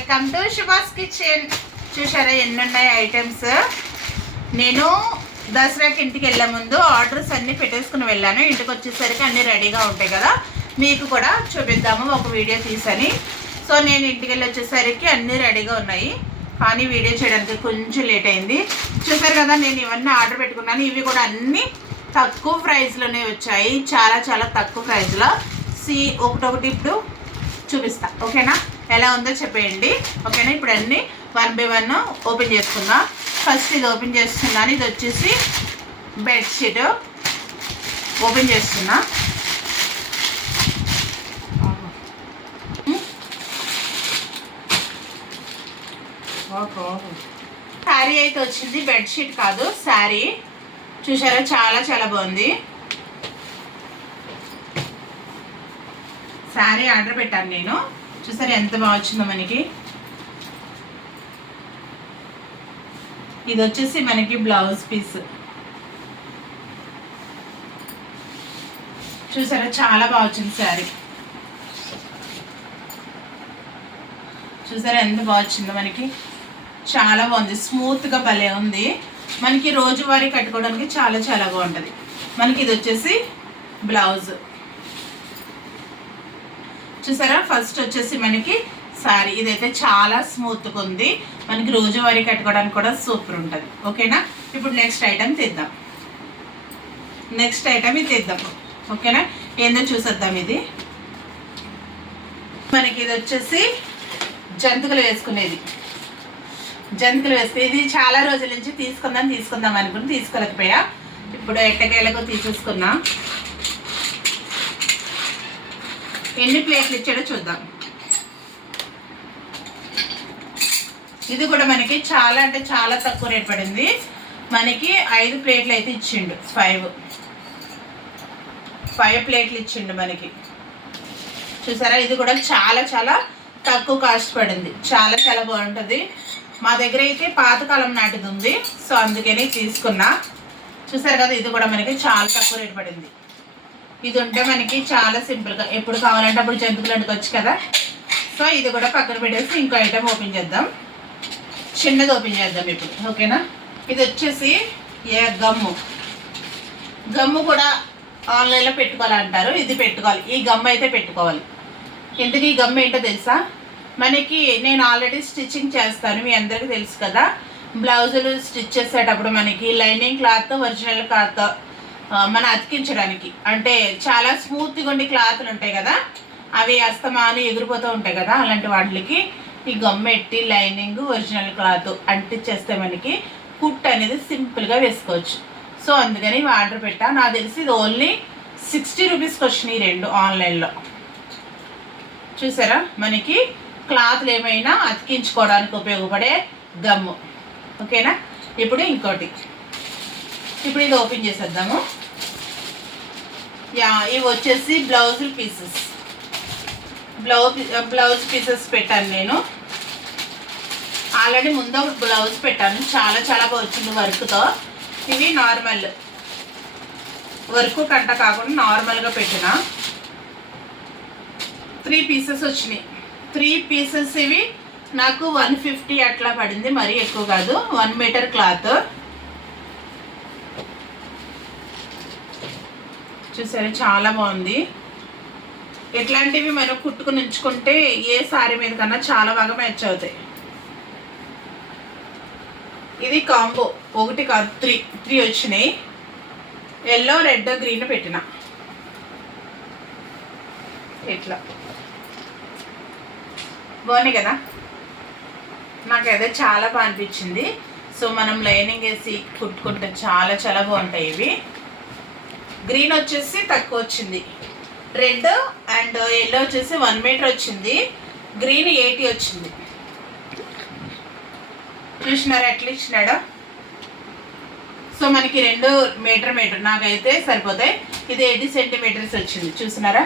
Welcome to Subha's kitchen. చూసారా ఎన్ని ఉన్నాయి ఐటమ్స్? నేను దసరాకి ఇంటికి వెళ్ళే ముందు ఆర్డర్స్ అన్నీ పెట్టేసుకుని వెళ్ళాను. ఇంటికి వచ్చేసరికి అన్నీ రెడీగా ఉంటాయి కదా. మీకు కూడా చూపిద్దాము ఒక వీడియో తీసని. సో నేను ఇంటికి వెళ్ళి వచ్చేసరికి అన్నీ రెడీగా ఉన్నాయి. కానీ వీడియో చేయడానికి కొంచెం లేట్ అయింది. చూసారు కదా నేను ఇవన్నీ ఆర్డర్ పెట్టుకున్నాను. ఇవి కూడా అన్నీ తక్కువ ప్రైస్లోనే వచ్చాయి. చాలా చాలా తక్కువ ప్రైస్లో. సి ఒకటొకటి ఇప్పుడు చూపిస్తా. ఓకేనా? ఎలా ఉందో చెప్పేయండి. ఓకేనా? ఇప్పుడు అన్నీ వన్ బై వన్ ఓపెన్ చేసుకుందాం. ఫస్ట్ ఇది ఓపెన్ చేస్తున్నాను. ఇది వచ్చేసి బెడ్షీట్ ఓపెన్ చేస్తున్నా. శారీ అయితే వచ్చింది. బెడ్షీట్ కాదు శారీ. చూసారా? చాలా చాలా బాగుంది. శారీ ఆర్డర్ పెట్టాను నేను. చూసారా ఎంత బాగా వచ్చిందో మనకి? ఇది వచ్చేసి మనకి బ్లౌజ్ పీస్. చూసారా? చాలా బాగా వచ్చింది శారీ. చూసారా? ఎంత బాగా వచ్చిందో మనకి. చాలా బాగుంది. స్మూత్గా భలే ఉంది. మనకి రోజువారీ కట్టుకోవడానికి చాలా చాలా బాగుంటుంది. మనకి ఇది వచ్చేసి బ్లౌజ్. చూసారా? ఫస్ట్ వచ్చేసి మనకి సారీ ఇదైతే చాలా స్మూత్గా ఉంది. మనకి రోజువారీ కట్టుకోవడానికి కూడా సూపర్ ఉంటుంది. ఓకేనా ఇప్పుడు నెక్స్ట్ ఐటమ్ తీద్దాం. నెక్స్ట్ ఐటమ్ ఇది తీద్దాం. ఓకేనా ఏందో చూసేద్దాం ఇది. మనకి ఇది వచ్చేసి జంతుకులు వేసుకునేది. జంతుకులు వేసుకుని ఇది చాలా రోజుల నుంచి తీసుకుందాం తీసుకుందాం అనుకుని తీసుకోలేకపోయా. ఇప్పుడు ఎట్టకేళ్ళకు తీసేసుకున్నా. ఎన్ని ప్లేట్లు ఇచ్చాడో చూద్దాం. ఇది కూడా మనకి చాలా అంటే చాలా తక్కువ రేట్ పడింది. మనకి ఐదు ప్లేట్లు అయితే ఇచ్చిండు ఫైవ్ ఫైవ్ ప్లేట్లు ఇచ్చిండు మనకి. చూసారా? ఇది కూడా చాలా చాలా తక్కువ కాస్ట్ పడింది. చాలా చాలా బాగుంటుంది. మా దగ్గర అయితే పాతకాలం నాటిది ఉంది. సో అందుకని తీసుకున్నా. చూసారు కదా? ఇది కూడా మనకి చాలా తక్కువ రేట్ పడింది. ఇది ఉంటే మనకి చాలా సింపుల్గా ఎప్పుడు కావాలంటే అప్పుడు జంతువులు అడుకోవచ్చు కదా. సో ఇది కూడా పక్కన పెట్టేసి ఇంకో ఐటెం ఓపెన్ చేద్దాం. చిన్నది ఓపెన్ చేద్దాం ఇప్పుడు. ఓకేనా ఇది వచ్చేసి ఏ గమ్ము. గమ్ము కూడా ఆన్లైన్లో పెట్టుకోవాలంటారు. ఇది పెట్టుకోవాలి. ఈ గమ్ అయితే పెట్టుకోవాలి. ఎందుకు ఈ గమ్ ఏంటో తెలుసా? మనకి నేను ఆల్రెడీ స్టిచ్చింగ్ చేస్తాను. మీ అందరికీ తెలుసు కదా. బ్లౌజులు స్టిచ్ చేసేటప్పుడు మనకి లైనింగ్ క్లాత్ ఒరిజినల్ క్లాత్ మన అతికించడానికి. అంటే చాలా స్మూత్గా ఉండే క్లాత్లు ఉంటాయి కదా అవి అస్తమాను ఎగిరిపోతూ ఉంటాయి కదా అలాంటి వాటికి ఈ గమ్మెట్టి లైనింగ్ ఒరిజినల్ క్లాత్ అంటించేస్తే మనకి కుట్ అనేది సింపుల్గా వేసుకోవచ్చు. సో అందుకని ఇవి ఆర్డర్ పెట్టా. నాకు తెలిసి ఇది ఓన్లీ సిక్స్టీ రూపీస్కి వచ్చినాయి రెండు ఆన్లైన్లో. చూసారా? మనకి క్లాత్లు ఏమైనా అతికించుకోవడానికి ఉపయోగపడే గమ్ము. ఓకేనా? ఇప్పుడు ఇంకోటి. ఇప్పుడు ఇది ఓపెన్ చేసేద్దాము. యా ఇవి వచ్చేసి blouse pieces. Blouse blouse pieces పెట్టాను నేను. ఆల్రెడీ ముందు ఒక బ్లౌజ్ పెట్టాను. చాలా చాలా వచ్చింది వర్క్తో. ఇవి నార్మల్. వర్క్ కంట కాకుండా నార్మల్గా పెట్టిన. త్రీ పీసెస్ వచ్చినాయి. త్రీ పీసెస్ ఇవి నాకు వన్ ఫిఫ్టీ అట్లా పడింది. మరీ ఎక్కువ కాదు. One metre cloth. చూసారా? చాలా బాగుంది. ఇట్లాంటివి మనం కుట్టుకుని ఉంచుకుంటే ఏ సారీ మీద కన్నా చాలా బాగా మ్యాచ్ అవుతాయి. ఇది కాంబో. ఒకటి కాదు త్రీ. త్రీ వచ్చినాయి. ఎల్లో రెడ్ గ్రీన్ పెట్టిన. ఇట్లా. బాగున్నాయి కదా? నాకైతే చాలా బాగా అనిపించింది. సో మనం లైనింగ్ వేసి కుట్టుకుంటే చాలా చాలా బాగుంటాయి ఇవి. గ్రీన్ వచ్చేసి తక్కువ వచ్చింది. రెడ్ అండ్ ఎల్లో వచ్చేసి వన్ మీటర్ వచ్చింది. గ్రీన్ ఎయిటీ వచ్చింది. చూసినారా ఎట్లా ఇచ్చినాడో? సో మనకి రెండు మీటర్ మీటర్ నాకైతే సరిపోతాయి. ఇది ఎయిటీ సెంటీమీటర్స్ వచ్చింది. చూసినారా?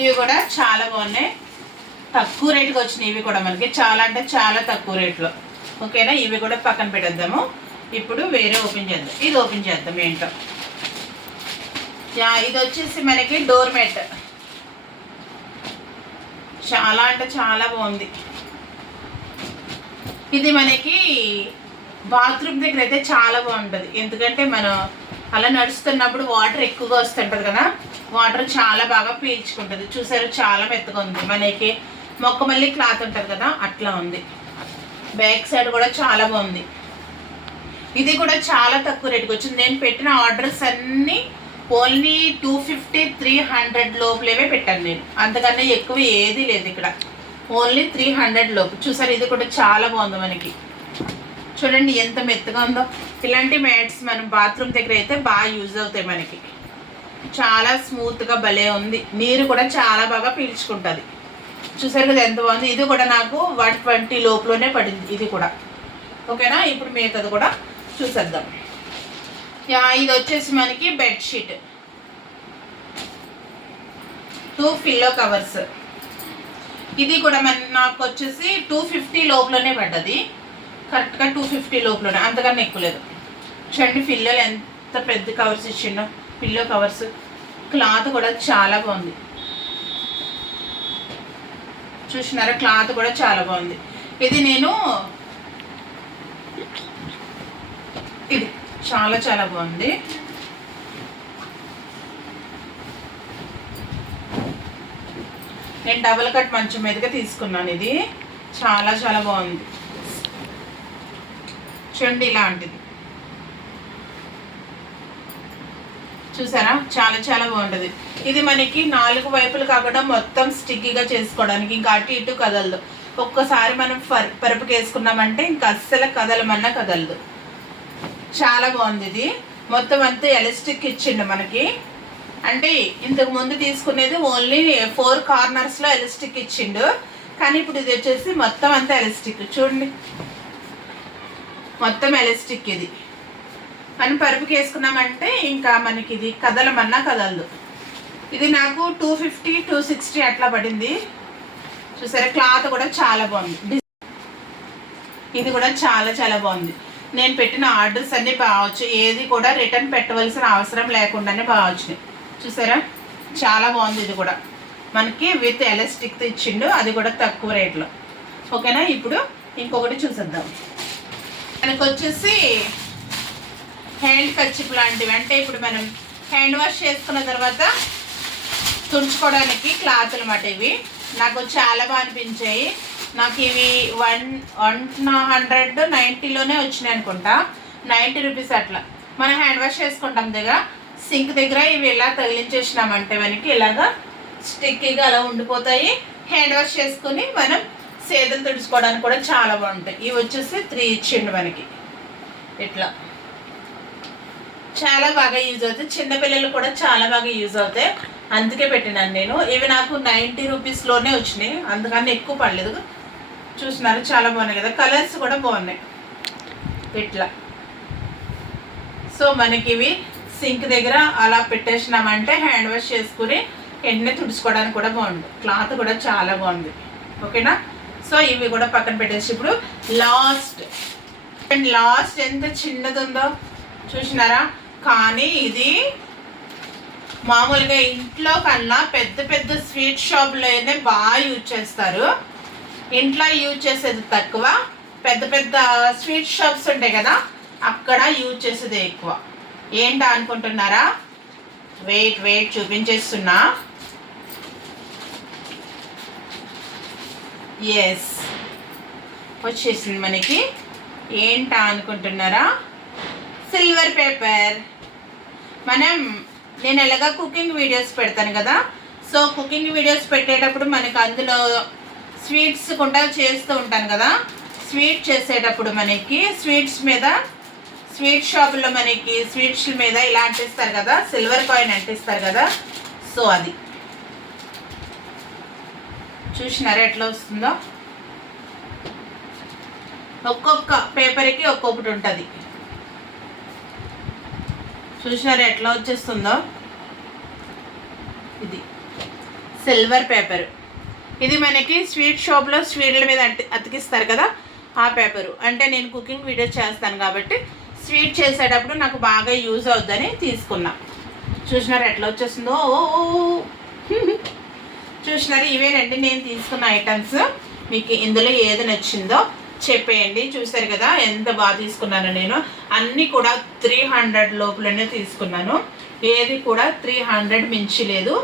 ఇవి కూడా చాలా బాగున్నాయి. తక్కువ రేటుకి వచ్చినాయి ఇవి కూడా మనకి. చాలా అంటే చాలా తక్కువ రేట్లో. ఓకేనా ఇవి కూడా పక్కన పెట్టేద్దాము. ఇప్పుడు వేరే ఓపెన్ చేద్దాం. ఇది ఓపెన్ చేద్దాం ఏంటో. యా ఇది వచ్చేసి మనకి డోర్ మ్యాట్ చాలా అంటే చాలా బాగుంది. ఇది మనకి బాత్రూమ్ దగ్గర అయితే చాలా బాగుంటుంది. ఎందుకంటే మనం అలా నడుస్తున్నప్పుడు వాటర్ ఎక్కువగా వస్తుంటుంది కదా. వాటర్ చాలా బాగా పీల్చుకుంటుంది. చూసారు? చాలా మెత్తగా ఉంది. మనకి మొక్క మళ్ళీ క్లాత్ ఉంటుంది కదా అట్లా ఉంది. బ్యాక్ సైడ్ కూడా చాలా బాగుంది. ఇది కూడా చాలా తక్కువ రేటుకి వచ్చింది. నేను పెట్టిన ఆర్డర్స్ అన్నీ only two fifty three hundred లోపలేవే పెట్టాను నేను. అంతకన్నా ఎక్కువ ఏది లేదు ఇక్కడ. ఓన్లీ త్రీ హండ్రెడ్ లోపు. చూసారు ఇది కూడా చాలా బాగుంది మనకి. చూడండి ఎంత మెత్తగా ఉందో. ఇలాంటి మ్యాట్స్ మనం బాత్రూమ్ దగ్గర అయితే బాగా యూజ్ అవుతాయి మనకి. చాలా స్మూత్గా భలే ఉంది. నీరు కూడా చాలా బాగా పీల్చుకుంటుంది. చూసారు కదా ఎంత బాగుంది? ఇది కూడా నాకు వన్ ట్వంటీ లోపులోనే పడింది. ఇది కూడా. ఓకేనా? ఇప్పుడు మిగతాది కూడా చూసేద్దాం. ఇది వచ్చేసి మనకి బెడ్షీట్ టూ పిల్లో కవర్స్ ఇది కూడా మన నాకు వచ్చేసి టూ ఫిఫ్టీ లోపలనే పడ్డది. కరెక్ట్గా టూ ఫిఫ్టీ లోపలనే అంతకన్నా ఎక్కువ లేదు. చూడండి పిల్లలు ఎంత పెద్ద కవర్స్ ఇచ్చిండో. పిల్లో కవర్స్ క్లాత్ కూడా చాలా బాగుంది. చూసినారా? క్లాత్ కూడా చాలా బాగుంది. ఇది నేను ఇది చాలా చాలా బాగుంది. నేను డబుల్ కట్ మంచం మీదగా తీసుకున్నాను ఇది. చాలా చాలా బాగుంది. చూడండి ఇలాంటిది. చూసారా? చాలా చాలా బాగుంటుంది. ఇది మనకి నాలుగు వైపులు కాకుండా మొత్తం స్టిక్కీగా చేసుకోవడానికి ఇంకా అటు ఇటు కదలదు. ఒక్కసారి మనం పర్ పరుపుకి వేసుకున్నామంటే ఇంకా అస్సలు కదలమన్నా కదలదు. చాలా బాగుంది ఇది. మొత్తం అంతా ఎలాస్టిక్ ఇచ్చిండు మనకి. అంటే ఇంతకు ముందు తీసుకునేది ఓన్లీ ఫోర్ కార్నర్స్లో ఎలాస్టిక్ ఇచ్చిండు. కానీ ఇప్పుడు ఇది వచ్చేసి మొత్తం అంతా ఎలాస్టిక్. చూడండి. మొత్తం ఎలాస్టిక్ ఇది. మనం పరుపుకి వేసుకున్నామంటే ఇంకా మనకి ఇది కదలమన్నా కదలదు. ఇది నాకు టూ ఫిఫ్టీ టూ సిక్స్టీ అట్లా పడింది. చూసారా? క్లాత్ కూడా చాలా బాగుంది. ఇది కూడా చాలా చాలా బాగుంది. నేను పెట్టిన ఆర్డర్స్ అన్నీ బాగొచ్చు ఏది కూడా రిటర్న్ పెట్టవలసిన అవసరం లేకుండానే బాగా చూసారా? చాలా బాగుంది ఇది కూడా. మనకి విత్ ఎలాస్టిక్తో ఇచ్చిండు అది కూడా తక్కువ రేట్లో. ఓకేనా? ఇప్పుడు ఇంకొకటి చూసేద్దాం. మనకు వచ్చేసి హ్యాండ్ కచ్చిప్ లాంటివి. అంటే ఇప్పుడు మనం హ్యాండ్ వాష్ చేసుకున్న తర్వాత తుడుచుకోవడానికి క్లాత్ అనమాట ఇవి. నాకు చాలా బాగా అనిపించాయి. నాకు ఇవి వన్ వన్ హండ్రెడ్ నైంటీలోనే వచ్చినాయి అనుకుంటా. నైంటీ రూపీస్ అట్లా. మనం హ్యాండ్ వాష్ చేసుకుంటాం దగ్గర సింక్ దగ్గర ఇవి ఇలా తగిలించేసినామంటే మనకి ఇలాగా స్టిక్కీగా అలా ఉండిపోతాయి. హ్యాండ్ వాష్ చేసుకుని మనం సేదలు తుడుచుకోవడానికి కూడా చాలా బాగుంటాయి. ఇవి వచ్చేసి త్రీ ఇచ్చిండు మనకి. ఇట్లా. చాలా బాగా యూజ్ అవుతాయి. చిన్నపిల్లలు కూడా చాలా బాగా యూజ్ అవుతాయి. అందుకే పెట్టినాను నేను. ఇవి నాకు నైంటీ రూపీస్లోనే వచ్చినాయి. అందుకని ఎక్కువ పడలేదు. చూసినారు చాలా బాగున్నాయి కదా. కలర్స్ కూడా బాగున్నాయి. ఇట్లా. సో మనకి ఇవి సింక్ దగ్గర అలా పెట్టేసినామంటే హ్యాండ్ వాష్ చేసుకుని వెంటనే తుడుచుకోవడానికి కూడా బాగుంది క్లాత్ కూడా చాలా బాగుంది. ఓకేనా? సో ఇవి కూడా పక్కన పెట్టేసి ఇప్పుడు లాస్ట్. అండ్ లాస్ట్ ఎంత చిన్నది ఉందో చూసినారా? కానీ ఇది మామూలుగా ఇంట్లో కన్నా పెద్ద పెద్ద స్వీట్ షాప్లో అయితే బాగా యూజ్ చేస్తారు. ఇంట్లో యూజ్ చేసేది తక్కువ. పెద్ద పెద్ద స్వీట్ షాప్స్ ఉంటాయి కదా అక్కడ యూజ్ చేసేది ఎక్కువ. ఏంటా అనుకుంటున్నారా? Wait wait చూపించేస్తున్నా. ఎస్ వచ్చేసింది మనకి. ఏంటా అనుకుంటున్నారా? సిల్వర్ పేపర్ మనం నేను ఎలాగా కుకింగ్ వీడియోస్ పెడతాను కదా? సో కుకింగ్ వీడియోస్ పెట్టేటప్పుడు మనకు అందులో స్వీట్స్ కూడా చేస్తూ ఉంటాను కదా? స్వీట్ చేసేటప్పుడు మనకి స్వీట్స్ మీద స్వీట్ షాపులో మనకి స్వీట్స్ మీద ఇలా అంటిస్తారు కదా? సిల్వర్ కాయిన్ అంటిస్తారు కదా? సో అది. చూసినారా ఎట్లా వస్తుందో? ఒక్కొక్క పేపర్కి ఒక్కొక్కటి ఉంటుంది. చూసారు ఎట్లా వచ్చేస్తుందో? ఇది. సిల్వర్ పేపర్ ఇది మనకి స్వీట్ షాప్లో స్వీట్ల మీద అతికిస్తారు కదా ఆ పేపరు అంటే నేను కుకింగ్ వీడియో చేస్తాను కాబట్టి స్వీట్ చేసేటప్పుడు నాకు బాగా యూజ్ అవుద్దని తీసుకున్నా. చూసినారు ఎట్లా వచ్చేస్తుందో? ఓ చూసినారు? ఇవేనండి నేను తీసుకున్న ఐటమ్స్ మీకు ఇందులో ఏది నచ్చిందో చెప్పేయండి. చూసారు కదా ఎంత బాగా తీసుకున్నాను నేను. అన్నీ కూడా త్రీ హండ్రెడ్ లోపలనే తీసుకున్నాను. ఏది కూడా త్రీ హండ్రెడ్ మించి లేదు.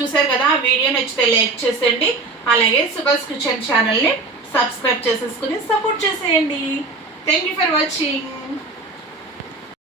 చూసారు కదా వీడియో నచ్చితే లైక్ చేసేయండి. అలాగే సుభాష్ కిచెన్ ఛానల్ని సబ్స్క్రైబ్ చేసేసుకుని సపోర్ట్ చేసేయండి. Thank you for watching